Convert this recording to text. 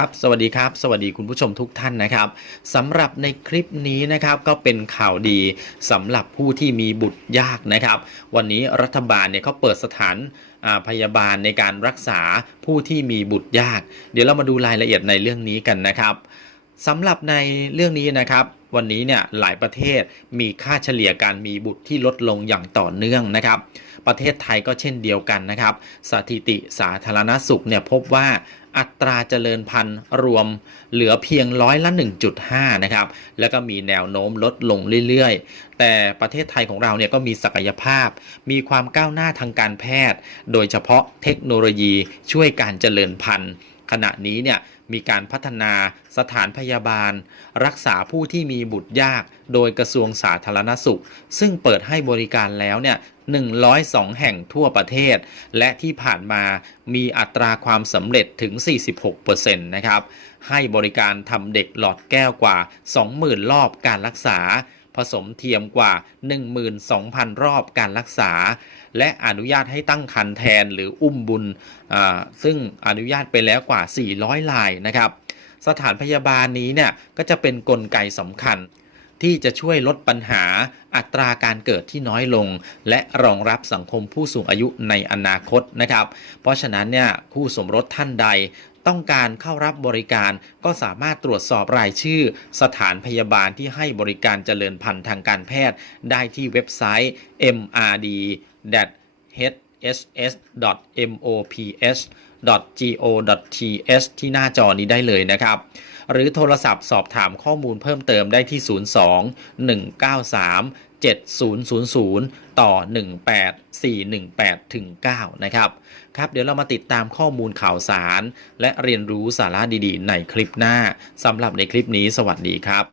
ครับสวัสดีครับสวัสดีคุณผู้ชมทุกท่านนะครับสำหรับในคลิปนี้นะครับก็เป็นข่าวดีสำหรับผู้ที่มีบุตรยากนะครับ วันนี้รัฐบาลเนี่ยเขาเปิดสถานพยาบาลในการรักษาผู้ที่มีบุตรยาก เดี๋ยวเรามาดูรายละเอียดในเรื่องนี้กันนะครับสำหรับในเรื่องนี้นะครับ วันนี้เนี่ยหลายประเทศมีค่าเฉลี่ยการมีบุตรที่ลดลงอย่างต่อเนื่องนะครับ ประเทศไทยก็เช่นเดียวกันนะครับ สถิติสาธารณสุขเนี่ยพบว่าอัตราเจริญพันธุ์รวมเหลือเพียงร้อยละ 1.5 นะครับ แล้วก็มีแนวโน้มลดลงเรื่อยๆ แต่ประเทศไทยของเราเนี่ยก็มีศักยภาพ มีความก้าวหน้าทางการแพทย์ โดยเฉพาะเทคโนโลยีช่วยการเจริญพันธุ์ ขณะนี้เนี่ยมีการพัฒนาสถานพยาบาล รักษาผู้ที่มีบุตรยาก โดยกระทรวงสาธารณสุข ซึ่งเปิดให้บริการแล้วเนี่ย102 แห่งทั่วประเทศ และที่ผ่านมามีอัตราความสำเร็จถึง 46%นะครับ ให้บริการทำเด็กหลอดแก้วกว่า 20,000 รอบการรักษา ผสมเทียมกว่า 12,000 รอบการรักษา และอนุญาตให้ตั้งคันแทนหรืออุ้มบุญซึ่งอนุญาตไปแล้วกว่า 400 ลายนะครับ สถานพยาบาลนี้เนี่ยก็จะเป็นนกลไกสำคัญ ที่จะช่วยลดปัญหาอัตราการเกิดที่น้อยลง และรองรับสังคมผู้สูงอายุในอนาคตนะครับ เพราะฉะนั้นเนี่ยคู่สมรสท่านใดต้องการเข้ารับบริการก็สามารถตรวจสอบรายชื่อ สถานพยาบาลที่ให้บริการเจริญพันธุ์ทางการแพทย์ ได้ที่เว็บไซต์ mrd hss.mops ss.mops.go.th ที่หน้าจอนี้ได้เลยนะครับ หรือโทรศัพท์สอบถามข้อมูลเพิ่มเติมได้ที่ 02 193 7000 ต่อ 18418ถึง9นะครับ ครับ เดี๋ยวเรามาติดตามข้อมูลข่าวสาร และเรียนรู้สาระดีๆ ในคลิปหน้าสำหรับในคลิปนี้สวัสดีครับ